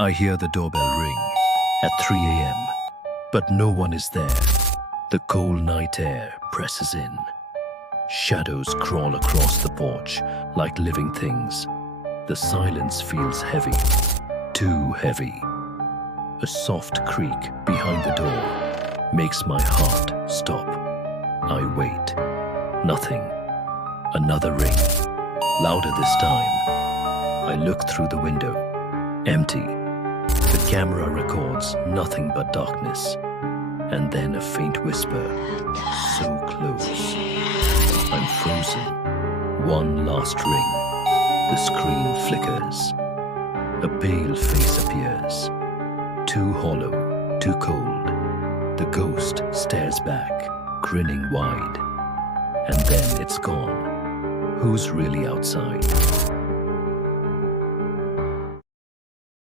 I hear the doorbell ring at 3 a.m., but no one is there. The cold night air presses in. Shadows crawl across the porch like living things. The silence feels heavy, too heavy. A soft creak behind the door makes my heart stop. I wait. Nothing. Another ring. Louder this time. I look through the window. Empty. The camera records nothing but darkness. And then a faint whisper. So close. I'm frozen. One last ring. The screen flickers. A pale face appears. Too hollow, too cold. The ghost stares back, grinning wide. And then it's gone. Who's really outside?